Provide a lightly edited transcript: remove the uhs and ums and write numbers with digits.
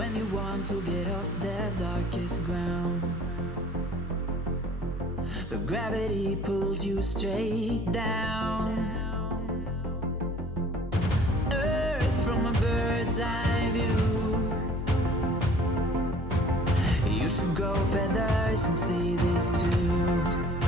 when you want to get off the darkest ground. But gravity pulls you straight down. Earth from a bird's eye view. You should grow feathers and see this too.